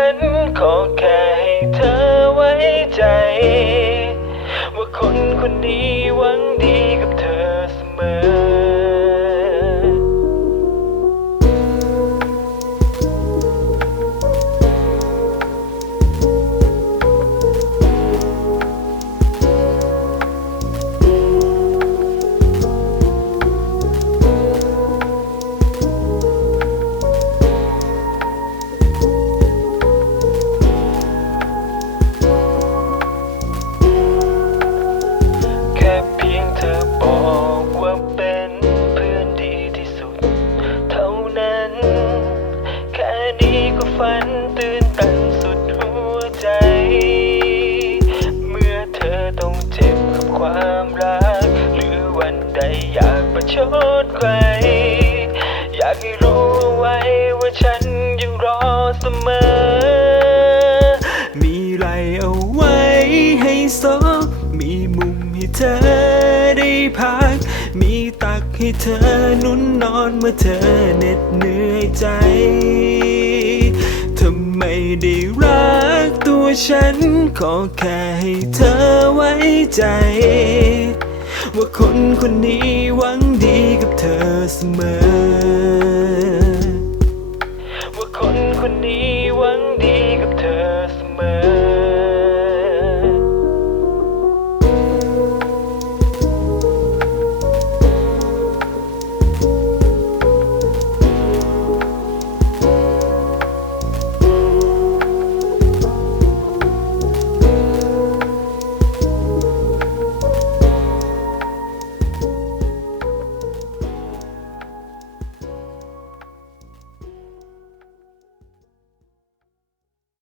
ันขอแค่ให้เธอไว้ใจ ว่าคนคนนี้หวังดีกับ ก็ฝันตื่นตันสุดหัวใจ เมื่อเธอต้องเจ็บกับความรัก หรือวันใดอยากประชดใคร อยากให้รู้ไว้ว่าฉันยังรอเสมอ มีไรเอาไว้ให้ซอมีมุมให้เธอได้พัก มีตักให้เธอนุ่นนอนเมื่อเธอเหน็ดเหนื่อยใจ ได้รักตัวฉัน ขอแค่ให้เธอไว้ใจ ว่าคนคนนี้หวังดีกับเธอเสมอ